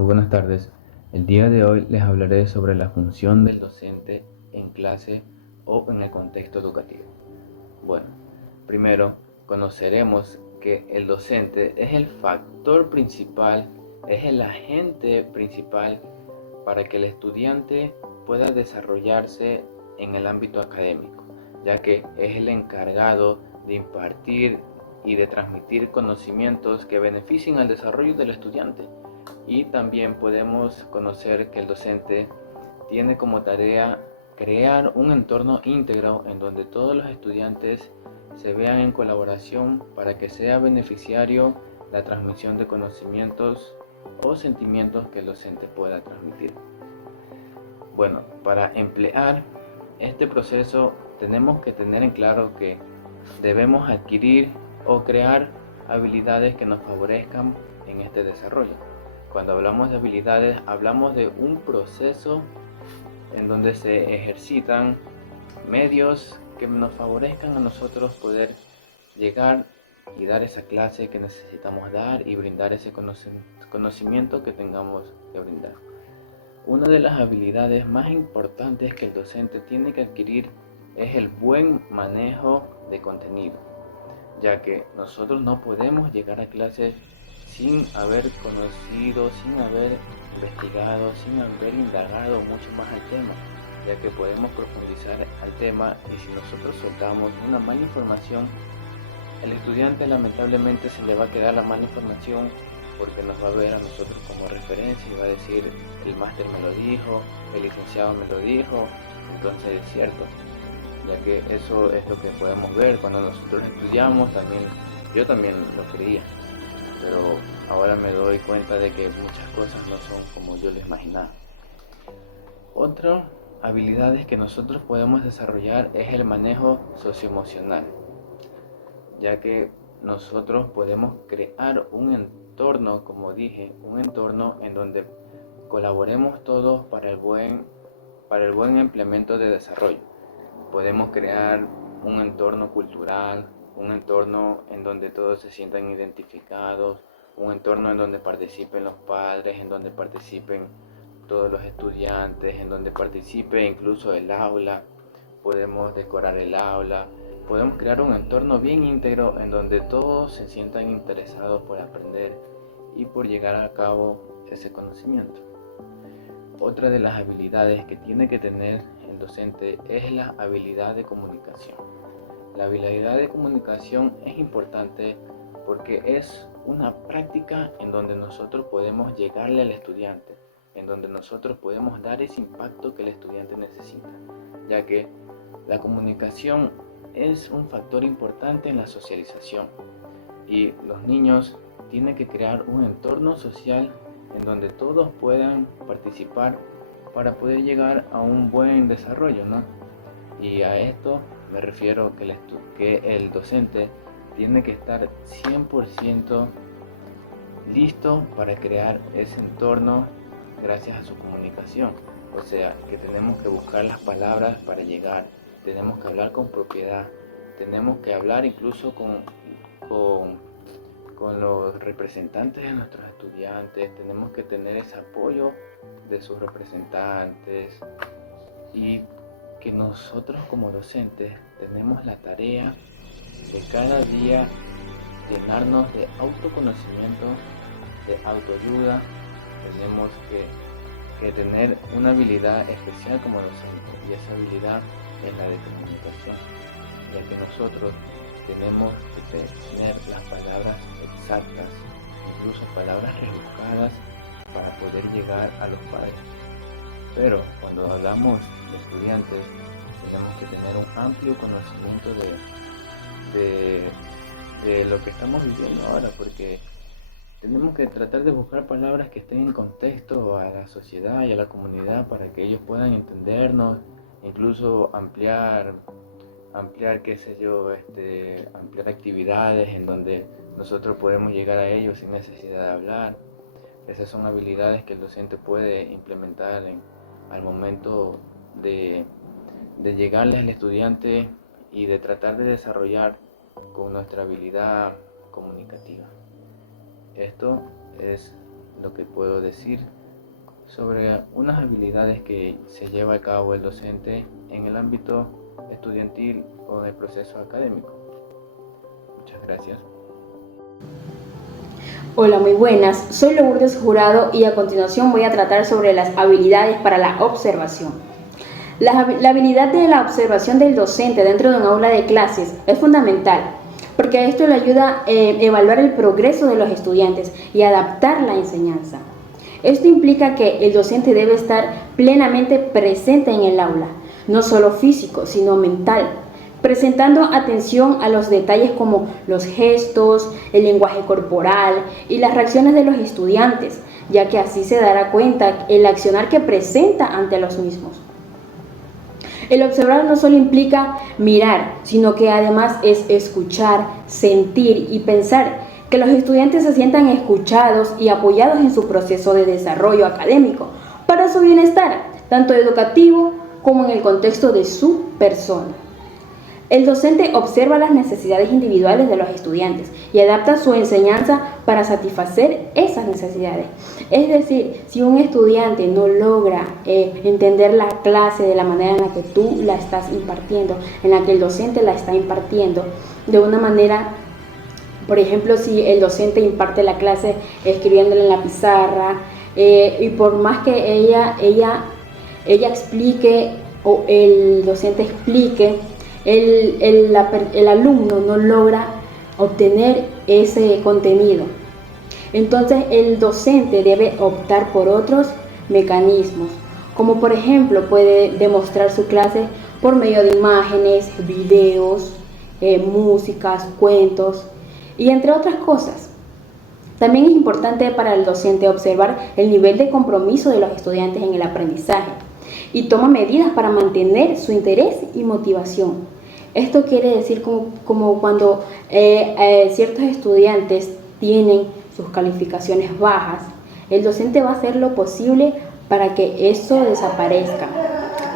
Muy buenas tardes. El día de hoy les hablaré sobre la función del docente en clase o en el contexto educativo. Bueno, primero conoceremos que el docente es el factor principal, es el agente principal para que el estudiante pueda desarrollarse en el ámbito académico, ya que es el encargado de impartir y de transmitir conocimientos que beneficien al desarrollo del estudiante. Y también podemos conocer que el docente tiene como tarea crear un entorno íntegro en donde todos los estudiantes se vean en colaboración para que sea beneficiario la transmisión de conocimientos o sentimientos que el docente pueda transmitir. Bueno, para emplear este proceso tenemos que tener en claro que debemos adquirir o crear habilidades que nos favorezcan en este desarrollo. Cuando hablamos de habilidades, hablamos de un proceso en donde se ejercitan medios que nos favorezcan a nosotros poder llegar y dar esa clase que necesitamos dar y brindar ese conocimiento que tengamos que brindar. Una de las habilidades más importantes que el docente tiene que adquirir es el buen manejo de contenido, ya que nosotros no podemos llegar a clases sin haber conocido, sin haber investigado, sin haber indagado mucho más al tema, ya que podemos profundizar al tema y si nosotros soltamos una mala información, el estudiante lamentablemente se le va a quedar la mala información porque nos va a ver a nosotros como referencia y va a decir el máster me lo dijo, el licenciado me lo dijo, entonces es cierto, ya que eso es lo que podemos ver cuando nosotros estudiamos. También yo también lo creía, pero ahora me doy cuenta de que muchas cosas no son como yo les imaginaba. Otra habilidades que nosotros podemos desarrollar es el manejo socioemocional, ya que nosotros podemos crear un entorno, como dije, un entorno en donde colaboremos todos para el buen implemento de desarrollo. Podemos crear un entorno cultural, un entorno en donde todos se sientan identificados, un entorno en donde participen los padres, en donde participen todos los estudiantes, en donde participe incluso el aula. Podemos decorar el aula, podemos crear un entorno bien íntegro en donde todos se sientan interesados por aprender y por llegar a cabo ese conocimiento. Otra de las habilidades que tiene que tener el docente es la habilidad de comunicación. La habilidad de comunicación es importante porque es una práctica en donde nosotros podemos llegarle al estudiante, en donde nosotros podemos dar ese impacto que el estudiante necesita, ya que la comunicación es un factor importante en la socialización y los niños tienen que crear un entorno social en donde todos puedan participar para poder llegar a un buen desarrollo, ¿no? Y a esto me refiero que el docente tiene que estar 100% listo para crear ese entorno gracias a su comunicación. O sea, que tenemos que buscar las palabras para llegar, tenemos que hablar con propiedad, tenemos que hablar incluso con, con los representantes de nuestros estudiantes, tenemos que tener ese apoyo de sus representantes y que nosotros como docentes tenemos la tarea de cada día llenarnos de autoconocimiento, de autoayuda. Tenemos que tener una habilidad especial como docente y esa habilidad es la de comunicación, ya que nosotros tenemos que tener las palabras exactas, incluso palabras rebuscadas para poder llegar a los padres. Pero cuando hablamos de estudiantes, tenemos que tener un amplio conocimiento de lo que estamos viviendo ahora, porque tenemos que tratar de buscar palabras que estén en contexto a la sociedad y a la comunidad para que ellos puedan entendernos, incluso ampliar, qué sé yo, ampliar actividades en donde nosotros podemos llegar a ellos sin necesidad de hablar. Esas son habilidades que el docente puede implementar al momento de, de llegarles al estudiante y de tratar de desarrollar con nuestra habilidad comunicativa. Esto es lo que puedo decir sobre unas habilidades que se lleva a cabo el docente en el ámbito estudiantil o en el proceso académico. Muchas gracias. Hola, muy buenas. Soy Lourdes Jurado y a continuación voy a tratar sobre las habilidades para la observación. La habilidad de la observación del docente dentro de un aula de clases es fundamental, porque esto le ayuda a evaluar el progreso de los estudiantes y adaptar la enseñanza. Esto implica que el docente debe estar plenamente presente en el aula, no solo físico, sino mental, presentando atención a los detalles como los gestos, el lenguaje corporal y las reacciones de los estudiantes, ya que así se dará cuenta el accionar que presenta ante los mismos. El observar no solo implica mirar, sino que además es escuchar, sentir y pensar, que los estudiantes se sientan escuchados y apoyados en su proceso de desarrollo académico para su bienestar, tanto educativo como en el contexto de su persona. El docente observa las necesidades individuales de los estudiantes y adapta su enseñanza para satisfacer esas necesidades. Es decir, si un estudiante no logra entender la clase de la manera en la que tú la estás impartiendo, en la que el docente la está impartiendo, de una manera, por ejemplo, si el docente imparte la clase escribiéndole en la pizarra, y por más que ella explique o el docente explique, el alumno no logra obtener ese contenido. Entonces el docente debe optar por otros mecanismos, como por ejemplo puede demostrar su clase por medio de imágenes, videos, músicas, cuentos y entre otras cosas. También es importante para el docente observar el nivel de compromiso de los estudiantes en el aprendizaje y toma medidas para mantener su interés y motivación. Esto quiere decir como cuando ciertos estudiantes tienen sus calificaciones bajas, el docente va a hacer lo posible para que eso desaparezca,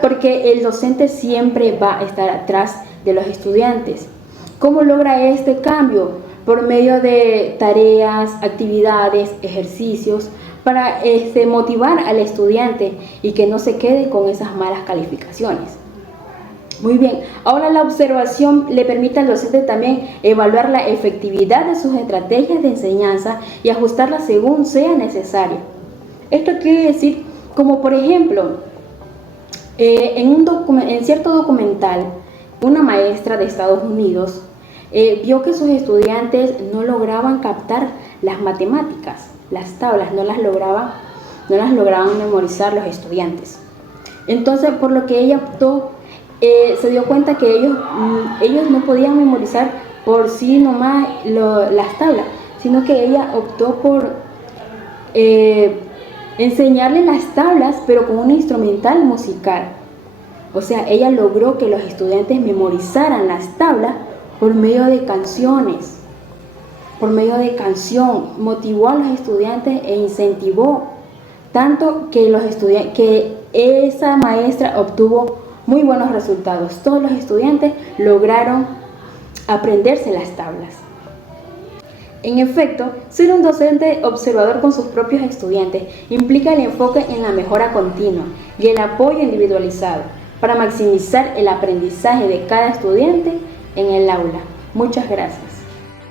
porque el docente siempre va a estar atrás de los estudiantes. ¿Cómo logra este cambio? Por medio de tareas, actividades, ejercicios, para motivar al estudiante y que no se quede con esas malas calificaciones. Muy bien, ahora la observación le permite al docente también evaluar la efectividad de sus estrategias de enseñanza y ajustarlas según sea necesario. Esto quiere decir, como por ejemplo, en cierto documental, una maestra de Estados Unidos vio que sus estudiantes no lograban captar las matemáticas, las tablas, no las lograban memorizar los estudiantes. Entonces, por lo que ella optó, se dio cuenta que ellos no podían memorizar por sí nomás las tablas, sino que ella optó por enseñarles las tablas, pero con un instrumental musical. O sea, ella logró que los estudiantes memorizaran las tablas por medio de canciones, motivó a los estudiantes e incentivó tanto que esa maestra obtuvo muy buenos resultados. Todos los estudiantes lograron aprenderse las tablas. En efecto, ser un docente observador con sus propios estudiantes implica el enfoque en la mejora continua y el apoyo individualizado para maximizar el aprendizaje de cada estudiante en el aula. Muchas gracias.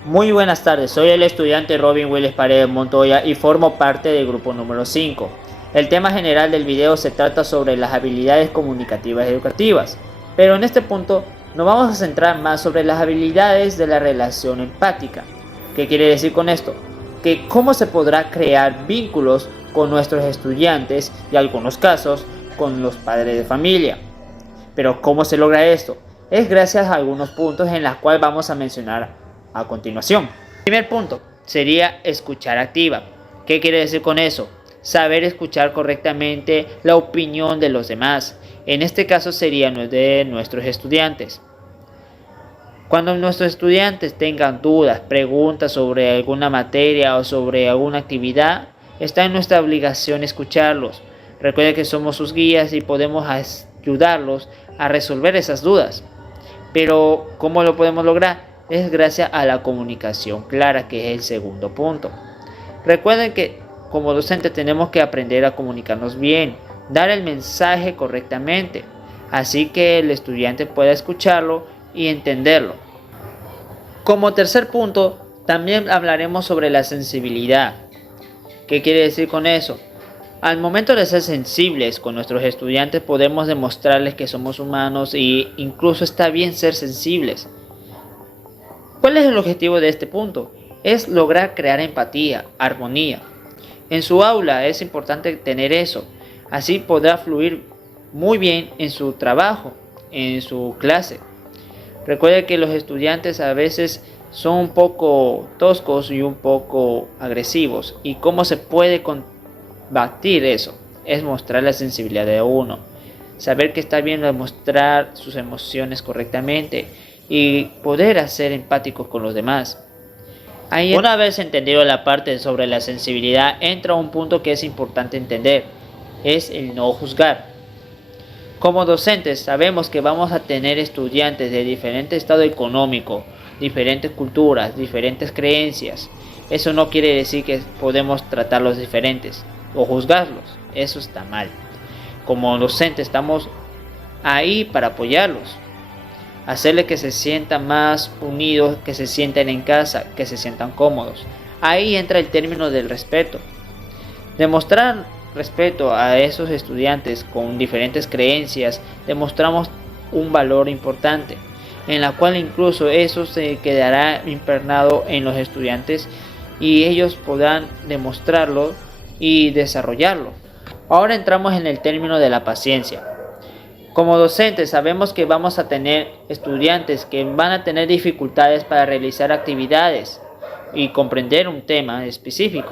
Muy buenas tardes, soy el estudiante Robin Willis Paredes Montoya y formo parte del grupo número 5. El tema general del video se trata sobre las habilidades comunicativas educativas, pero en este punto nos vamos a centrar más sobre las habilidades de la relación empática. ¿Qué quiere decir con esto? Que cómo se podrá crear vínculos con nuestros estudiantes y en algunos casos con los padres de familia. Pero ¿cómo se logra esto? Es gracias a algunos puntos en los cuales vamos a mencionar a continuación. El primer punto sería escuchar activa. ¿Qué quiere decir con eso? Saber escuchar correctamente la opinión de los demás. En este caso sería de nuestros estudiantes. Cuando nuestros estudiantes tengan dudas, preguntas sobre alguna materia o sobre alguna actividad, está en nuestra obligación escucharlos. Recuerden que somos sus guías y podemos ayudarlos a resolver esas dudas. Pero ¿cómo lo podemos lograr? Es gracias a la comunicación clara, que es el segundo punto. Recuerden que como docentes tenemos que aprender a comunicarnos bien, dar el mensaje correctamente, así que el estudiante pueda escucharlo y entenderlo. Como tercer punto, también hablaremos sobre la sensibilidad. ¿Qué quiere decir con eso? Al momento de ser sensibles con nuestros estudiantes podemos demostrarles que somos humanos e incluso está bien ser sensibles. ¿Cuál es el objetivo de este punto? Es lograr crear empatía, armonía. En su aula es importante tener eso, así podrá fluir muy bien en su trabajo, en su clase. Recuerde que los estudiantes a veces son un poco toscos y un poco agresivos. ¿Y cómo se puede combatir eso? Es mostrar la sensibilidad de uno. Saber que está bien demostrar sus emociones correctamente y poder ser empáticos con los demás. Una vez entendido la parte sobre la sensibilidad, entra un punto que es importante entender. Es el no juzgar. Como docentes sabemos que vamos a tener estudiantes de diferente estado económico, diferentes culturas, diferentes creencias. Eso no quiere decir que podemos tratarlos diferentes o juzgarlos. Eso está mal. Como docentes estamos ahí para apoyarlos, hacerles que se sientan más unidos, que se sientan en casa, que se sientan cómodos. Ahí entra el término del respeto. Demostrar respeto a esos estudiantes con diferentes creencias, demostramos un valor importante, en la cual incluso eso se quedará impregnado en los estudiantes y ellos podrán demostrarlo y desarrollarlo. Ahora entramos en el término de la paciencia. Como docentes sabemos que vamos a tener estudiantes que van a tener dificultades para realizar actividades y comprender un tema específico.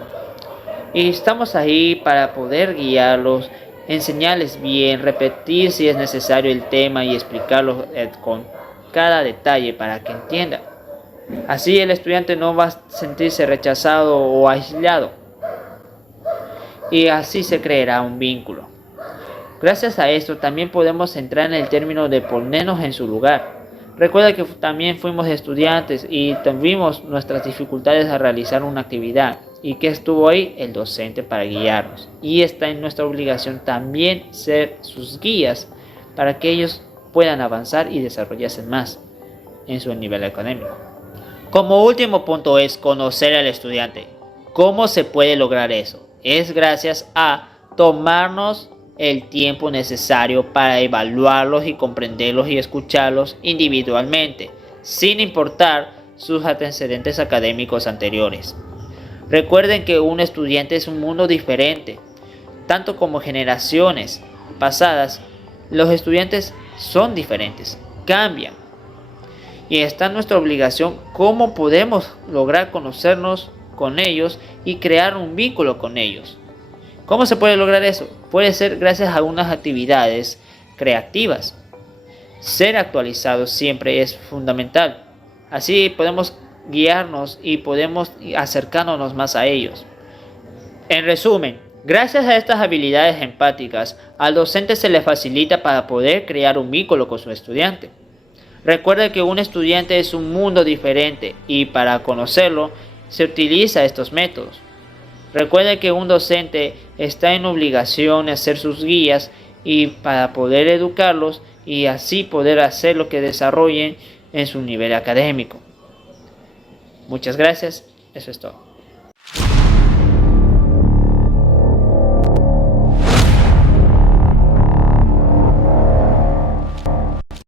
Y estamos ahí para poder guiarlos, enseñarles bien, repetir si es necesario el tema y explicarlo con cada detalle para que entiendan. Así el estudiante no va a sentirse rechazado o aislado. Y así se creará un vínculo. Gracias a esto también podemos entrar en el término de ponernos en su lugar. Recuerda que también fuimos estudiantes y tuvimos nuestras dificultades a realizar una actividad. ¿Y que estuvo ahí? El docente para guiarnos. Y está en nuestra obligación también ser sus guías para que ellos puedan avanzar y desarrollarse más en su nivel académico. Como último punto es conocer al estudiante. ¿Cómo se puede lograr eso? Es gracias a tomarnos el tiempo necesario para evaluarlos y comprenderlos y escucharlos individualmente, sin importar sus antecedentes académicos anteriores. Recuerden que un estudiante es un mundo diferente, tanto como generaciones pasadas, los estudiantes son diferentes, cambian. Y está en nuestra obligación cómo podemos lograr conocernos con ellos y crear un vínculo con ellos. ¿Cómo se puede lograr eso? Puede ser gracias a unas actividades creativas. Ser actualizados siempre es fundamental. Así podemos guiarnos y podemos acercarnos más a ellos. En resumen, gracias a estas habilidades empáticas, al docente se le facilita para poder crear un vínculo con su estudiante. Recuerde que un estudiante es un mundo diferente y para conocerlo se utiliza estos métodos. Recuerde que un docente está en obligación de hacer sus guías y para poder educarlos y así poder hacer lo que desarrollen en su nivel académico. Muchas gracias, eso es todo.